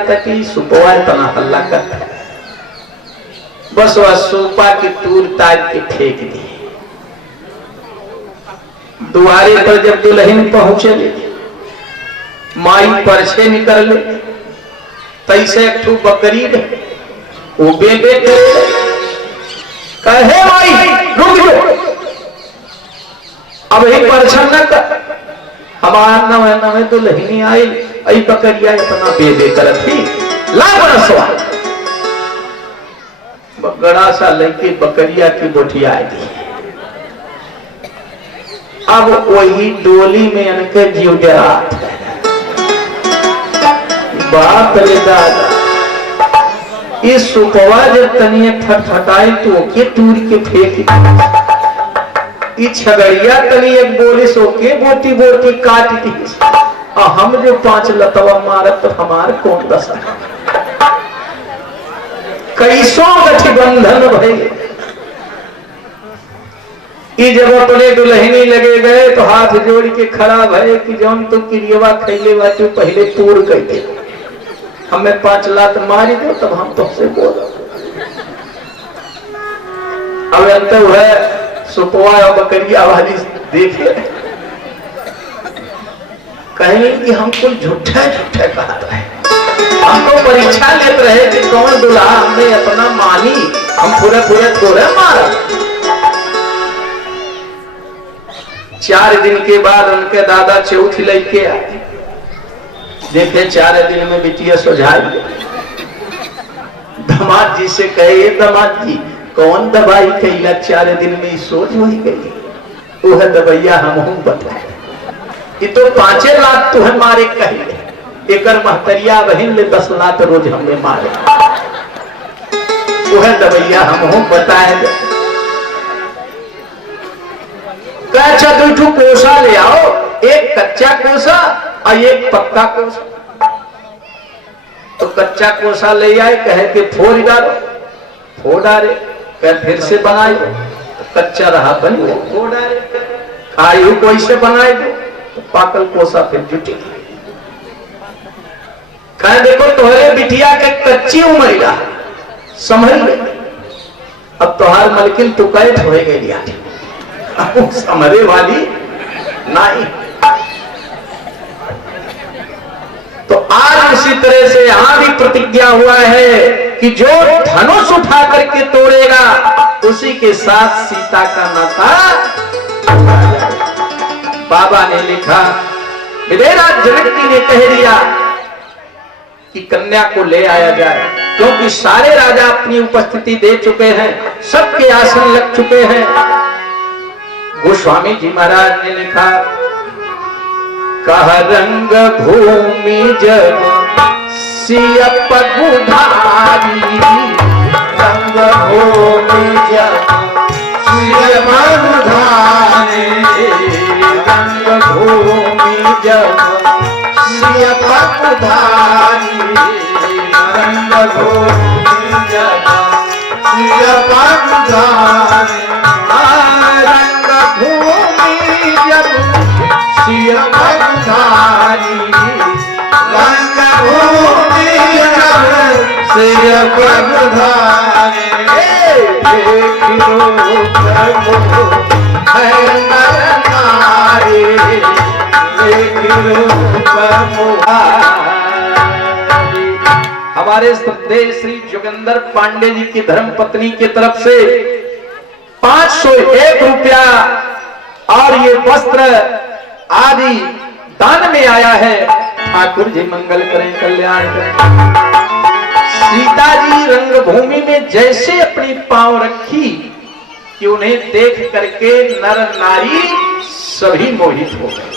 कि सुपवा तना हल्ला करता है। बस वह सोपा की तूर ताज के फेंक दी। दुआरे पर जब दुल्हन पहुंचे माई परछे निकल ले तैसे एक ठू बकरी वो बेबे कहे माई रुक जाओ अब ही परछन न कर हमारा नवे दुल्हनी आई आई बकरिया इतना बेबे करत थी ला बरसवा बड़ा सा लड़की बकरिया की बोटिया दी। अब वही डोली में इनके जीव डरा बाप रे दादा इस सुपवा जब तनिए फटफटाई तो के टूर के फेंक छगड़िया तनी एक बोली सो के बोटी बोटी काट दी। हम जो 5 लतवा मारत तो हमार कौन दशा कैसो गठबंधन भई। जब अपने दुल्हनी लगे गए तो हाथ जोड़ के खड़ा भय कि जौन तू क्रियवा खैले बा तू पहले पूर कर दे हमें 5 लात मारी दो तब हम तुमसे बोलो। अब अंत है सुपवा और बकरिया वाली देखे कहेंगे कि हम कुल झूठा झूठा कहा रहे हमको परीक्षा लेते रहे कि कौन दुल्हा हमने अपना मानी हम पूरे थोड़े मारा। 4 दिन के बाद उनके दादा चौथ लेके आए देखे 4 दिन में बिटिया सुझाई। दामाद जी से कहे दामाद जी कौन दवाई कैला 4 दिन में सोच हो ही गई वो है दवाइया हम बताए कि तो 5 लाख तो हमारे कहे एकर महतरिया बहन ले 10 लाख रोज हमें मारे वो है दवाइया हम बताए। अच्छा 2 कोसा ले आओ एक कच्चा कोसा और एक पक्का कोसा। तो कच्चा कोसा ले आए कहे कि फोड़ डालो फोड़ डाले फिर से बनाए दो कच्चा रहा बन गया फोड़ डाले खाई कोई से बनाए दो तो पाकल कोसा फिर जुटी कहे देखो तुम्हारे बिटिया के कच्ची उमरिया समझ गए अब तुम्हार मलकिन तो कैद हो गई समझे वाली नहीं। तो आज उसी तरह से यहां भी प्रतिज्ञा हुआ है कि जो धनुष उठा करके तोड़ेगा उसी के साथ सीता का नाता। बाबा ने लिखा विदेहराज जनक जी ने कह दिया कि कन्या को ले आया जाए क्योंकि सारे राजा अपनी उपस्थिति दे चुके हैं सबके आसन लग चुके हैं। गोस्वामी जी महाराज ने लिखा कह रंग भूमि जब सिय पगुधारी रंग भूमि जब सिय पगुधारी रंग भूमि जब सिय पगुधारी रंग भूमि जब सिय पगुधारी रंग भूमि जब सिय पगुधारी रंग भूमि जब सिय पगुधारी देखो प्रभु है नर नारी देखो प्रभु। हमारे श्रद्धेय श्री जोगिंदर पांडे जी की धर्म पत्नी की तरफ से 501 रुपया और ये वस्त्र आदि दान में आया है। ठाकुर जी मंगल करें कल्याण करें। सीता जी रंगभूमि में जैसे अपनी पांव रखी कि उन्हें देख करके नर नारी सभी मोहित हो गए।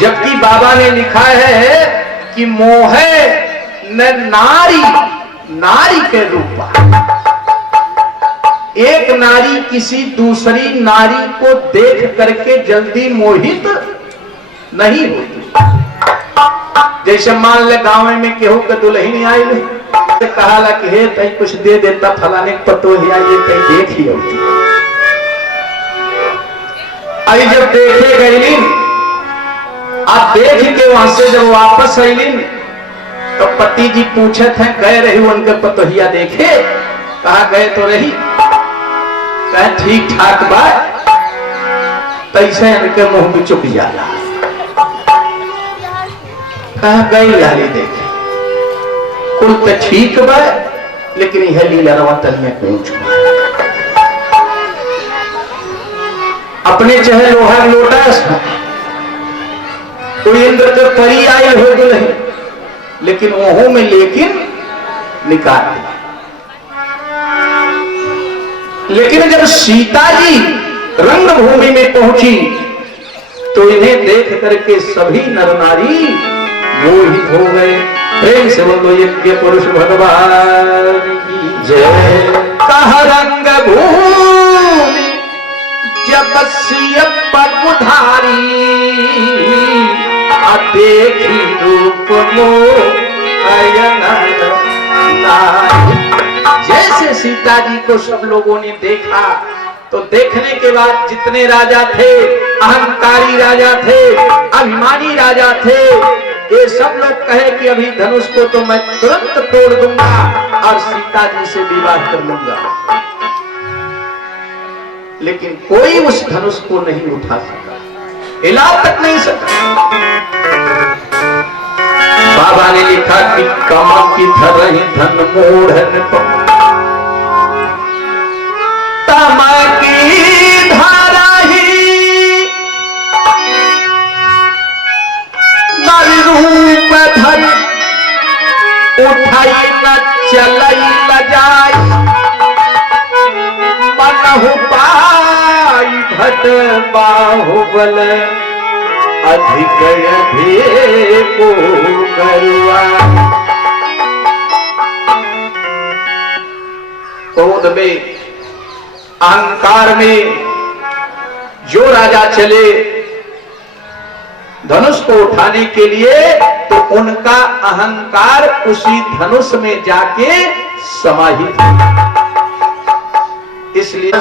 जबकि बाबा ने लिखा है कि मोह न नारी नारी के रूपा एक नारी किसी दूसरी नारी को देख करके जल्दी मोहित नहीं होती। जैसे मान ले गांव में केहू के दुल्हन आई कहा कि हे तई कुछ दे देता फलाने पतो ही आई तई देख ही होती। आई जब देखे गई आप देख के वहां से जब वापस आई तो पति जी पूछे थे गए रही उनके पतोहिया देखे, कहा गए तो रही, कहे ठीक ठाक बात, पैसे इनके मुंह में चुप जाला, कहा गई लाली देखे कुल तो ठीक बा, लेकिन यह लीला रवातल में पूछ अपने चाहे लोहा लोटस तो इंद्र तो परी आई हो गए, लेकिन वहों में लेकिन निकाल दिया। लेकिन जब सीता जी रंगभूमि में पहुंची तो इन्हें देख करके सभी नर नारी मोहित हो गए। प्रेम से बोलो यज्ञ पुरुष भगवान की जय। कह रंग भूमि जब पगुधारी देखी रूप जैसे सीता जी को सब लोगों ने देखा तो देखने के बाद जितने राजा थे, अहंकारी राजा थे, अभिमानी राजा थे, ये सब लोग कहे कि अभी धनुष को तो मैं तुरंत तोड़ दूंगा और सीता जी से विवाह कर लूंगा, लेकिन कोई उस धनुष को नहीं उठा सका, हिला तक नहीं सका। बाबा ने लिखा कि कमल की धरहि धन मूढ़न तमा की धरहि नर रूप धन उठाई न चलई न जाय मनहु पाई भट बाहुबल अधिक को करुआ। क्रोध में, अहंकार में जो राजा चले धनुष को उठाने के लिए तो उनका अहंकार उसी धनुष में जाके समाहित, इसलिए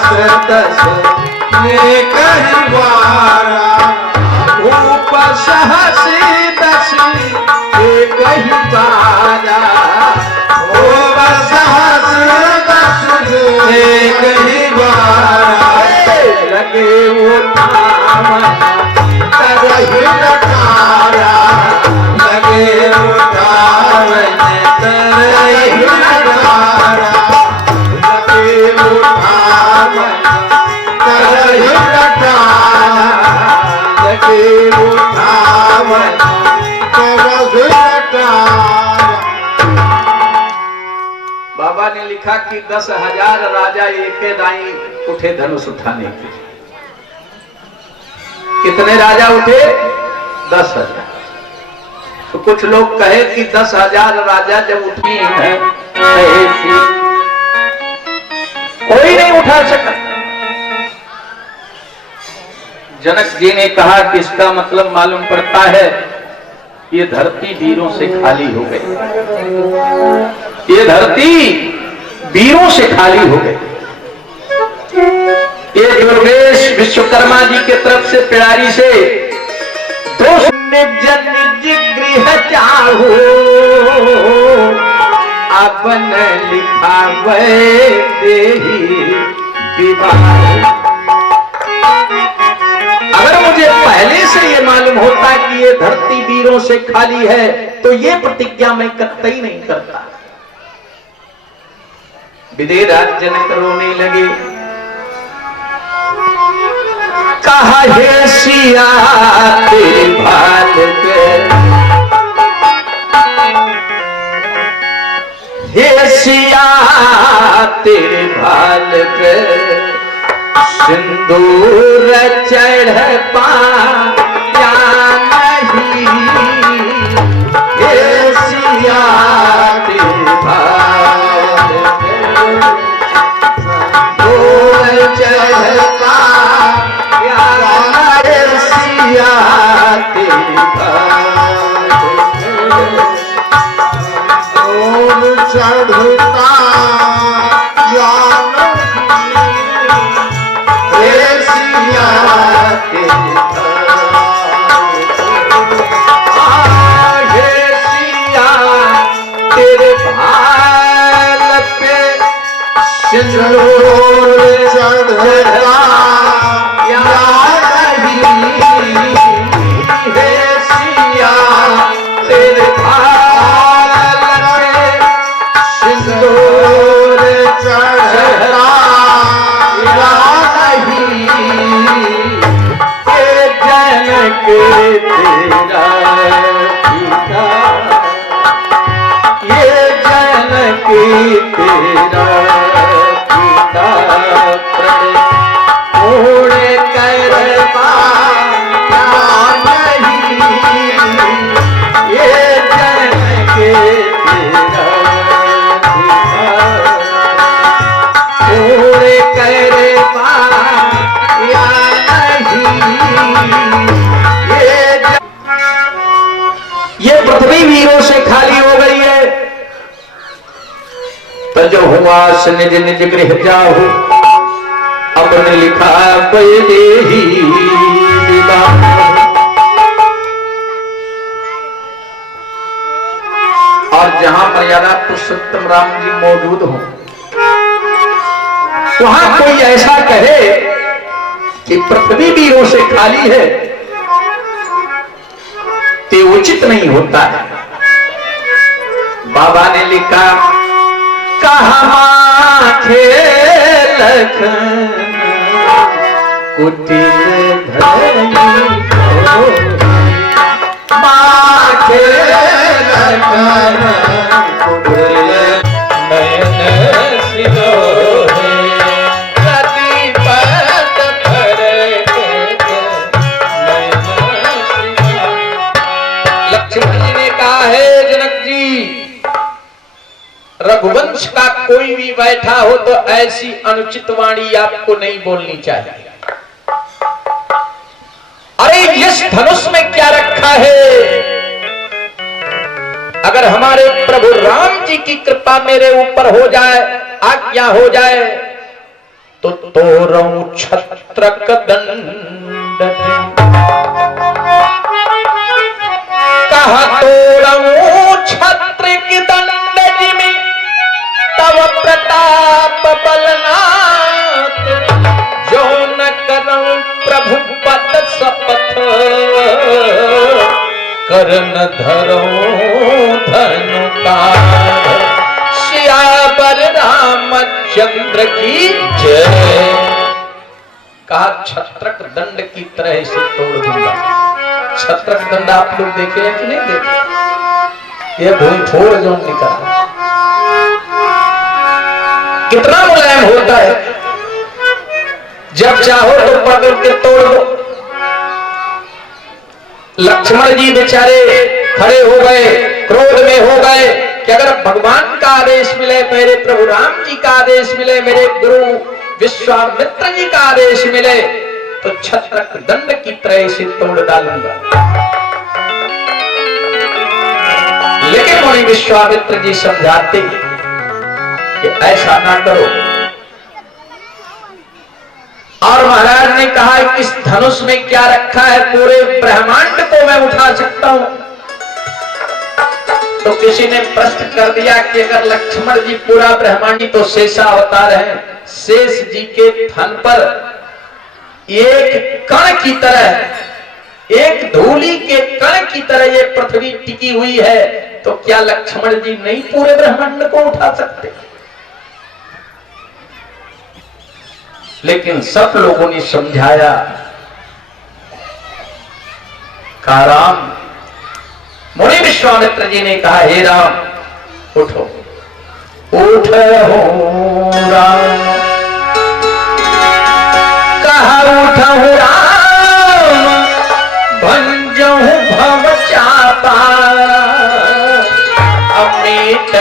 भूप सहस दस एक ही बाजा, भूप सहस दस एक ही बाजा, लगे वो धाम तरहि लटारा, लगे वो धाम तरहि लटारा, लगे वो धाम तरहि लटारा, लगे वो धाम तरहि लटारा। बाबा ने लिखा कि 10,000 राजा एक दाई उठे धनुष उठाने के। कितने राजा उठे? 10,000। तो कुछ लोग कहे कि 10,000 राजा जब उठी हैं कोई नहीं उठा सका। जनक जी ने कहा कि इसका मतलब मालूम पड़ता है ये धरती वीरों से खाली हो गई, ये धरती वीरों से खाली हो गई। ये योगेश विश्वकर्मा जी के तरफ से पिड़ारी से निज निज गृह चाहो अपन लिखावे देहि विवाह। अगर मुझे पहले से ये मालूम होता कि ये धरती वीरों से खाली है तो ये प्रतिज्ञा मैं कतई नहीं करता। विदेहराज जनक रोने लगे, कहा हे सिया तेरे भाल के, हे सिया तेरे भाल के, सिंदूर चढ़ पाया नहीं, हे सिया तेरे भाल के, सिंदूर चढ़ पाया नहीं, सिया तेरे भाल के, सिंदूर चढ़ता सिंदूर चढ़ता या नहीं हे सिया तेरे भाल पे सिंदूर चढ़ता या नहीं ये जनक तेरा पिता ये जनक तेरा पिता ओढ़ कर पाया नहीं ये जनक तेरा पिता ओढ़ कर पाया नहीं ये पृथ्वी वीरों से खाली हो गई है। तजो हुआ निज निज गृह जाहु अपने लिखा कोई देही विवाह। और जहां मर्यादा पुरुषोत्तम राम जी मौजूद हो वहां कोई ऐसा कहे कि पृथ्वी वीरों से खाली है ते उचित नहीं होता है। बाबा ने लिखा कहा खेल कुटिल धनी माँ खेल कुटिल नयन सिलोहे नदी पत फरक नयन लक्ष्मण जी ने कहा है जनक जी रघुवंश का कोई भी बैठा हो तो ऐसी अनुचित वाणी आपको नहीं बोलनी चाहिए। अरे इस धनुष में क्या रखा है? अगर हमारे प्रभु राम जी की कृपा मेरे ऊपर हो जाए आज्ञा हो जाए तो तोरऊ छत्रक दंड कहा तोरऊ छत्र की दंड जिमी तव प्रताप बलनाथ जो न करऊं प्रभु पद शपथ करन धरऊं धनुकाध सियावर रामचंद्र की जय। कहा छत्रक दंड की तरह इसे तोड़ दूंगा। छत्रक दंड आप लोग देखे हैं कि नहीं देखे? ये भूमि फोड़ जो निकला कितना मुलायम होता है, जब चाहो तो पकड़ के तोड़ दो। लक्ष्मण जी बेचारे खड़े हो गए, क्रोध में हो गए कि अगर भगवान का आदेश मिले, मेरे प्रभु राम जी का आदेश मिले, मेरे गुरु विश्वामित्र जी का आदेश मिले तो छत्रक दंड की तरह से तोड़ डालूंगा। लेकिन मुनि विश्वामित्र जी समझाते कि ऐसा ना करो। और महाराज ने कहा कि इस धनुष में क्या रखा है? पूरे ब्रह्मांड को मैं उठा सकता हूं। तो किसी ने प्रश्न कर दिया कि अगर लक्ष्मण जी पूरा ब्रह्मांड तो शेषा अवतार है, शेष जी के थन पर एक कण की तरह, एक धूली के कण की तरह ये पृथ्वी टिकी हुई है, तो क्या लक्ष्मण जी नहीं पूरे ब्रह्मांड को उठा सकते? लेकिन सब लोगों ने समझाया कहा राम, मुनि विश्वामित्र जी ने कहा हे राम उठो, उठ हो राम, कहा उठ हो राम, भंजो भव चापा, अमृत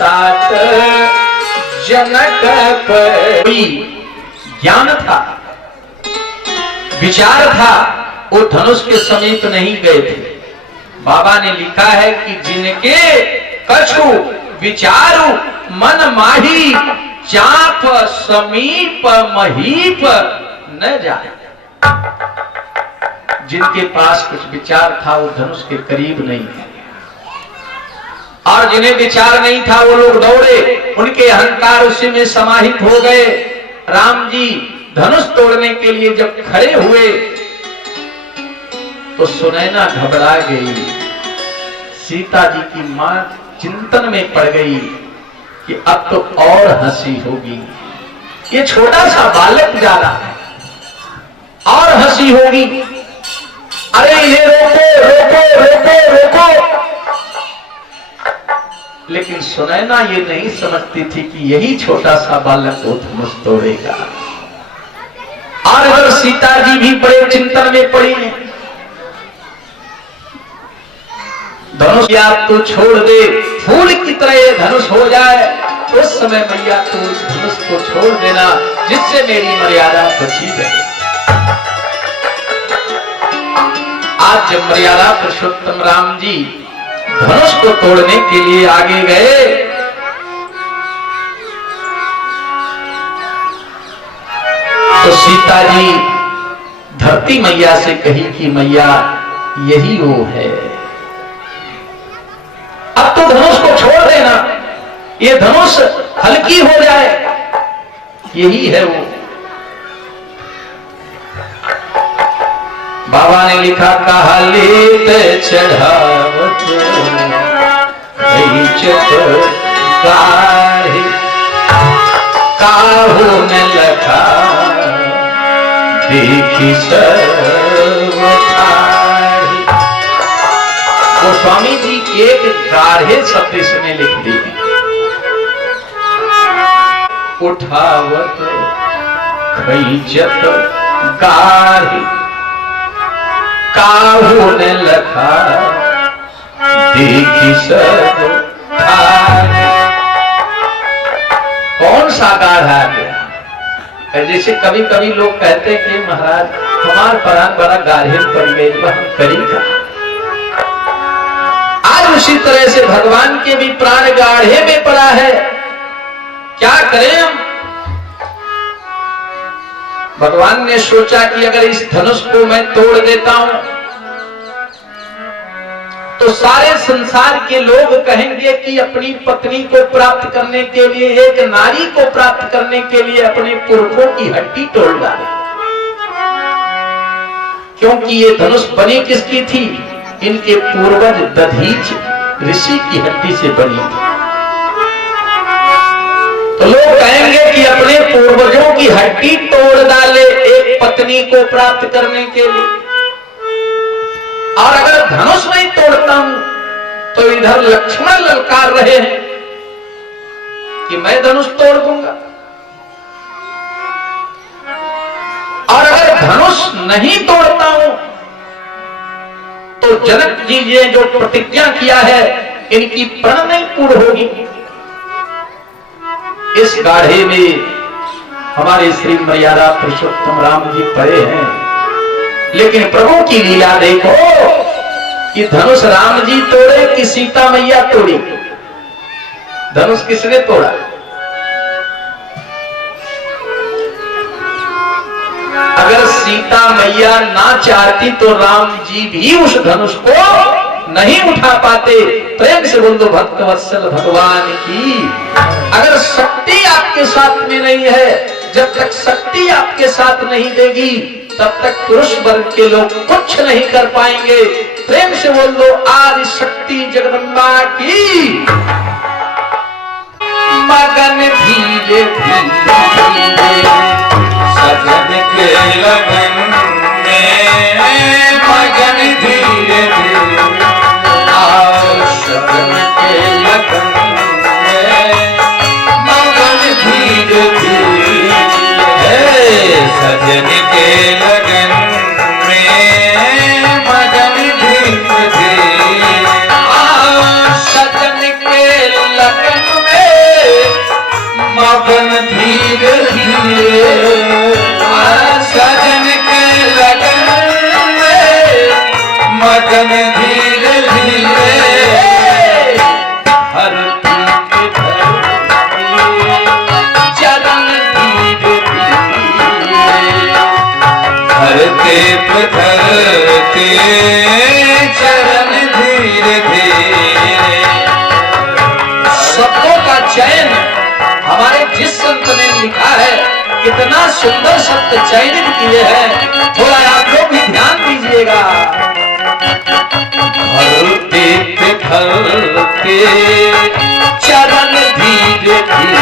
तात जनक पर ज्ञान था, विचार था, वो धनुष के समीप नहीं गए थे। बाबा ने लिखा है कि जिनके कछु विचारु मन माही, चाप समीप महीप न जाए। जिनके पास कुछ विचार था वो धनुष के करीब नहीं है, और जिन्हें विचार नहीं था वो लोग दौड़े उनके अहंकार उसी में समाहित हो गए। राम जी धनुष तोड़ने के लिए जब खड़े हुए तो सुनैना घबरा गई। सीता जी की मां चिंतन में पड़ गई कि अब तो और हंसी होगी, ये छोटा सा बालक जा रहा है और हंसी होगी। अरे ये रोको रोको रोको रोको। लेकिन सुनैना ये नहीं समझती थी कि यही छोटा सा बालक वो धनुष तोड़ेगा। और अगर सीता जी भी बड़े चिंतन में पड़ी, धनुष या तू छोड़ दे, फूल की तरह ये धनुष हो जाए, उस समय मैया तू उस धनुष को छोड़ देना जिससे मेरी मर्यादा बची रहे। आज जब मर्यादा पुरुषोत्तम राम जी धनुष को तोड़ने के लिए आगे गए तो सीता जी धरती मैया से कही कि मैया यही वो है, अब तो धनुष को छोड़ देना, ये धनुष हल्की हो जाए, यही है वो। बाबा ने लिखा कहा लेत चढ़ावत गाढ़े काहू न लखा देखी सर्व ठाढ़े। गोस्वामी जी एक गाढ़े शब्द इसमें लिख दी, उठावत खैचत गाढ़े काहू ने लखा देखी सब ठाढ़े। कौन सा गाढ़ा गया? जैसे कभी कभी लोग कहते हैं कि महाराज हमार प्राण बड़ा गाढ़े पड़ गए, हम करेगा। आज उसी तरह से भगवान के भी प्राण गाढ़े में पड़ा है, क्या करें हम? भगवान ने सोचा कि अगर इस धनुष को मैं तोड़ देता हूं तो सारे संसार के लोग कहेंगे कि अपनी पत्नी को प्राप्त करने के लिए, एक नारी को प्राप्त करने के लिए अपने पुरखों की हड्डी तोड़ डाले। क्योंकि ये धनुष बनी किसकी थी? इनके पूर्वज दधीच ऋषि की हड्डी से बनी थी। तो लोग कहेंगे कि अपने पूर्वजों की हड्डी तोड़ डाले एक पत्नी को प्राप्त करने के लिए। और अगर धनुष नहीं तोड़ता हूं तो इधर लक्ष्मण ललकार रहे हैं कि मैं धनुष तोड़ दूंगा। और अगर धनुष नहीं तोड़ता हूं तो जनक जी ने जो प्रतिज्ञा किया है इनकी प्रण नहीं पूर्ण होगी। इस गाढ़े में हमारे श्री मर्यादा पुरुषोत्तम राम जी पड़े हैं। लेकिन प्रभु की लीला देखो कि धनुष राम जी तोड़े कि सीता मैया तोड़ी? धनुष किसने तोड़ा? अगर सीता मैया ना चाहती तो राम जी भी उस धनुष को नहीं उठा पाते। प्रेम से बोल दो भक्त वत्सल भगवान की। अगर शक्ति आपके साथ में नहीं है, जब तक शक्ति आपके साथ नहीं देगी तब तक पुरुष वर्ग के लोग कुछ नहीं कर पाएंगे। प्रेम से बोल दो आदि शक्ति जगदम्बा की। मगन धीरे धीरे सजन के लगन में, मगन धीरे धीरे सजन के लगन में, मगन धीरे धीरे सजन के लगन में, मगन धीरे धीरे सजन के लगन में, मगन धीरे धीरे सजन के लगन में, मगन धीरे धीरे धरती के चरण धीरे धरते पे धरते चरण धीरे धीरे शब्दों का चयन कितना सुंदर शब्द चयनित किए हैं, थोड़ा आप लोग भी ध्यान दीजिएगा। धरते पे धरते चरण धीरे धीरे,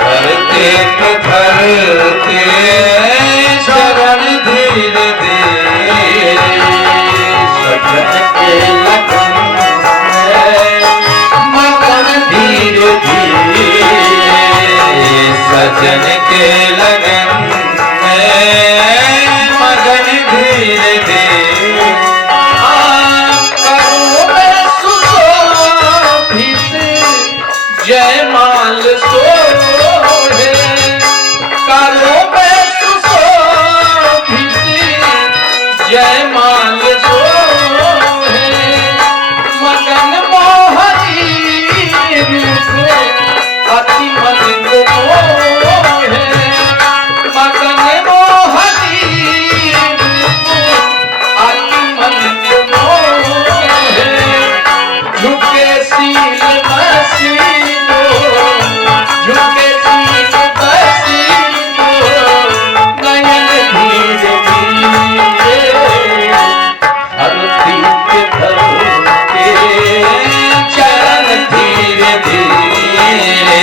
धरते पे धरते चरण धीरे धीरे, सजन के लगन में मगन धीरे धीरे, सजन के लगन में मगन धीरे धीरे, करो में सुशोभित जयमाल सोहे, करो में सुशोभित जयमाल सोहे, मगन मोहनी रूप अति मन को मोहे, मगन मोहनी रूप अति मन को मोहे, झुके सील बसीनो, झुके सील बसीनो, नयन धीरे धीरे, धरती के धरते चरण धीरे धीरे,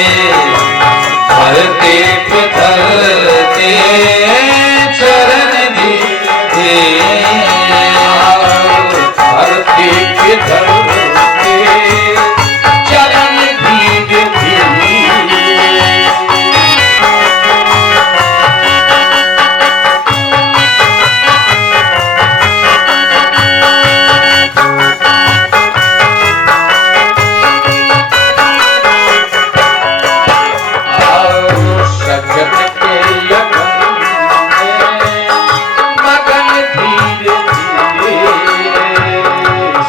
धरती पे धरते चरण धीरे धीरे, धरती पे धरते चरण धीरे धीरे। सजन के लगन में मगन धीरे धीरे,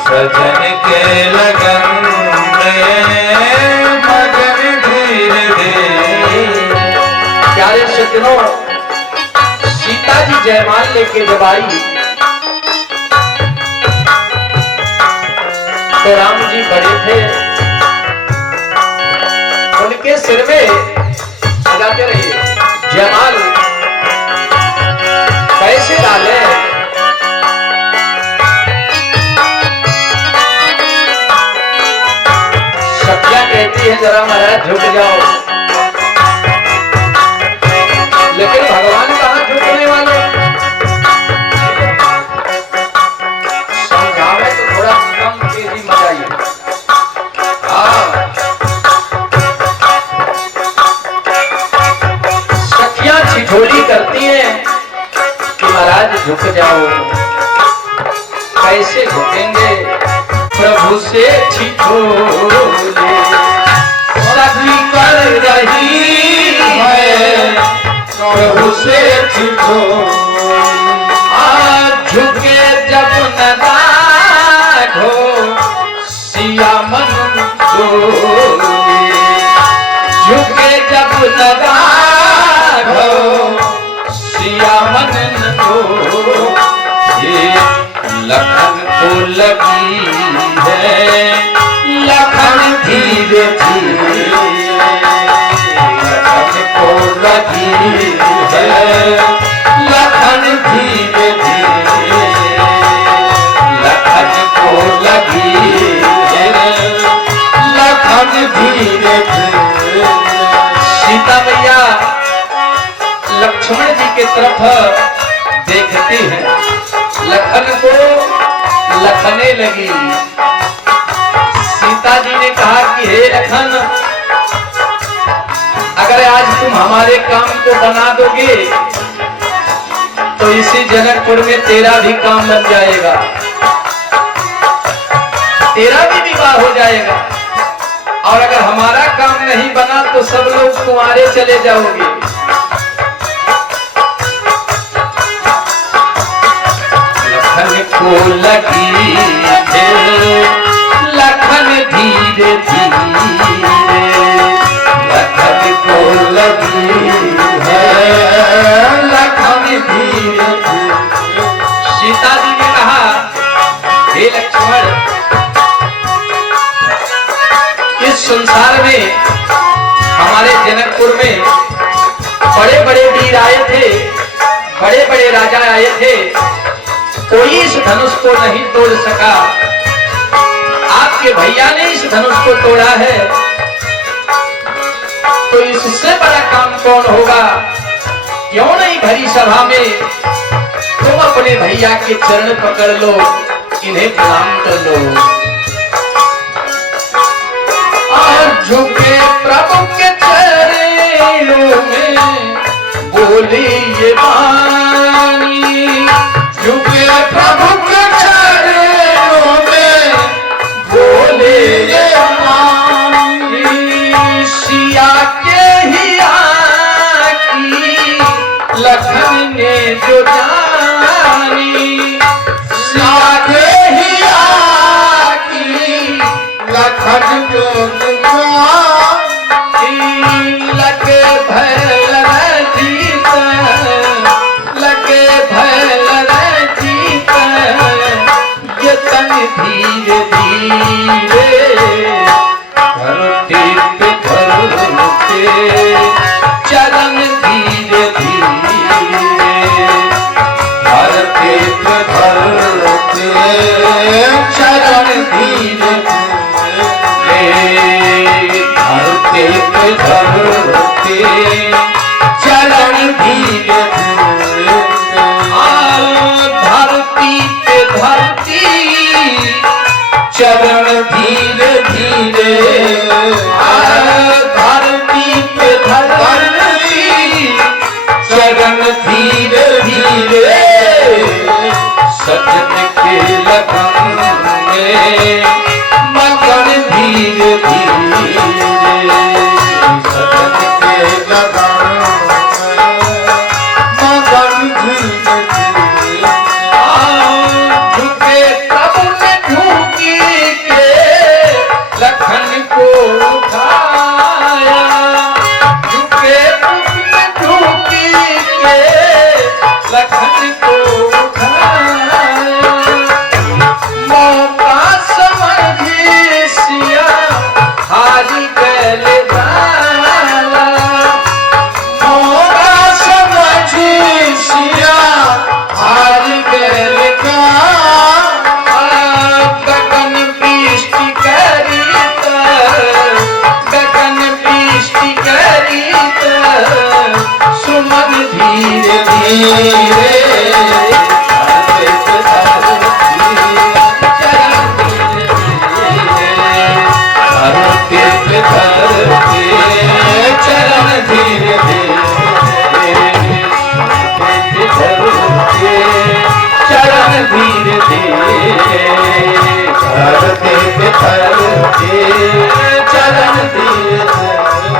सजन के लगन में मगन धीरे धीरे। प्यारे सज्जनों, सीता जी जयमाल लेके जब आई तो राम जी बड़े थे, उनके सिर में सजाते रहिए जयमाल कैसे डाले। सत्या कहती है जरा महाराज झुक जाओ, लेकिन भगवान कहाँ झुकने वाले, समझावे तो थोड़ा कम तेजी मचाइए। सखियां ठिठोली करती हैं कि महाराज झुक जाओ, कैसे झुकेंगे, प्रभु से ठिठोली सभी कर रही है, प्रभु से ठिठोली, आज झुके जब नदाघो सिया मन डोली, झुके जब नदाघो सिया मन डोली, लखन को लगी है लखन धीरे धीरे, लखन को लगी है लखन धीरे धीरे, लखन को लगी है लखन धीरे धीरे। सीता मैया लक्ष्मण जी की तरफ देखती है, लखन को लखने लगी। सीता जी ने कहा कि हे लखन, अगर आज तुम हमारे काम को बना दोगे तो इसी जनकपुर में तेरा भी काम बन जाएगा, तेरा भी विवाह हो जाएगा, और अगर हमारा काम नहीं बना तो सब लोग तुम्हारे चले जाओगे। लखन को लगी है लखन धीरे धीरे, लखन को लगी है लखन धीरे धीरे। सीता जी ने कहा, हे लक्ष्मण, इस संसार में हमारे जनकपुर में बड़े बड़े वीर आए थे, बड़े बड़े राजा आए थे, कोई इस धनुष को नहीं तोड़ सका। आपके भैया ने इस धनुष को तोड़ा है, तो इससे बड़ा काम कौन होगा? क्यों नहीं भरी सभा में तुम अपने भैया के चरण पकड़ लो, इन्हें प्रणाम कर लो। और झुके प्रभु के चरणों में बोली ये वाणी, झुके प्रभु के चरणों में बोले ये वाणी। सिया के ही आकी लखन ने जो जानी, सिया के ही आकी लखन जो लगे भैल जीत, लगे भैल जीत, ये तन धीरे धीरे धरती पे धरते, चरण धीरे धीरे धरती पे धरते, चरण धीरे धरती पे धरते, चरण धीरे धीरे। धरती पे धरती, चरण धीरे धीरे, धरती पे धरती, चरण धीरे धीरे। सजन के लगन में मगन धीरे धीरे, सजन के लगन मगन धीरे धीरे। झुके प्रभु ने झुकी के लखन को उठाया, झुके प्रभु ने झुकी के लखन को उठाया। मौका समझी सिया हारी गैल डाला, मौका समझी सिया हारी गैल डाला। गगन पृष्टि करी गगन पृष्टि करी सुमन धीरे धीरे, चरण धीरे धीरे, चरण धीरे धीरे, धरते पे धरते, चरण धीरे धीरे।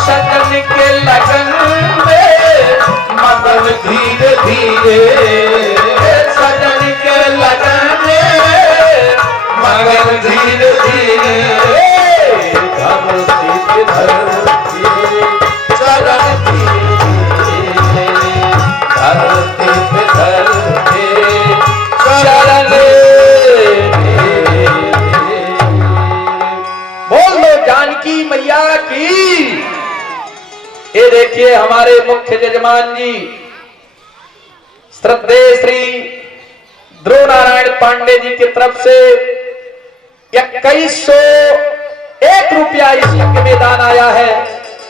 सजन के लगन में मगन धीरे धीरे, सजन के लगन में मगन धीरे धीरे। धरती पे धरती, चरण धीरे, धरती पे धरती, चरण धीरे। बोल लो जानकी मैया की। ये देखिए हमारे मुख्य जजमान जी श्रद्धेय श्री ध्रुव नारायण पांडे जी की तरफ से 2101 रुपया इस यज्ञ में दान आया है।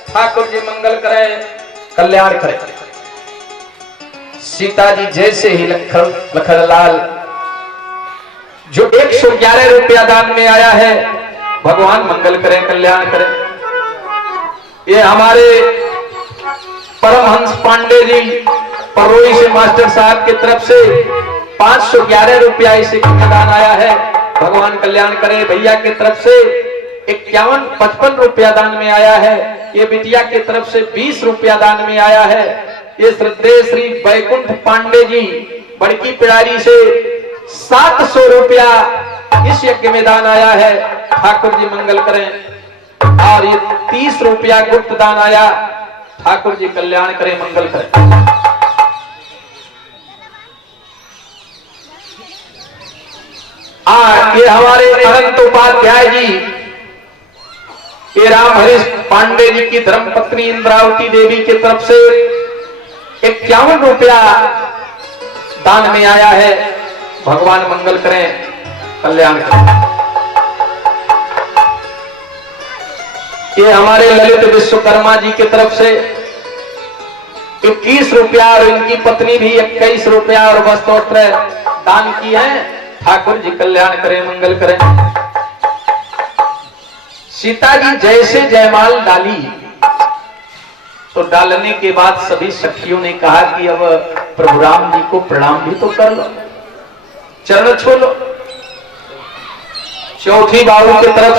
ठाकुर जी मंगल करें, कल्याण करें। सीता जी जैसे ही लखनलाल जो 111 रुपया दान में आया है, भगवान मंगल करें, कल्याण करें। ये हमारे परमहंस पांडे जी परोई से मास्टर साहब की तरफ से 511 रुपया इस यज्ञ में दान आया है, भगवान कल्याण करे। भैया की तरफ से 51-55 रुपया दान में आया है। ये बिटिया की तरफ से 20 रुपया दान में आया है। ये श्रद्धेय श्री वैकुंठ पांडे जी बड़की पिड़ारी से 700 रुपया इस यज्ञ में दान आया है। ठाकुर जी मंगल करें। और ये 30 रुपया गुप्त दान आया। ठाकुर जी कल्याण करें, मंगल करें। ये हमारे अनंत उपाध्याय जी, ये राम हरीश पांडे जी की धर्मपत्नी इंद्रावती देवी की तरफ से 51 रुपया दान में आया है। भगवान मंगल करें, कल्याण करें। ये हमारे ललित विश्वकर्मा जी की तरफ से 21 रुपया और इनकी पत्नी भी 21 रुपया और वस्त्र दान की है। ठाकुर जी कल्याण करें, मंगल करें। सीता जी जैसे जयमाल डाली तो डालने के बाद सभी सखियों ने कहा कि अब प्रभु राम जी को प्रणाम भी तो कर लो, चरण छू लो। चौथी बाबू की तरफ से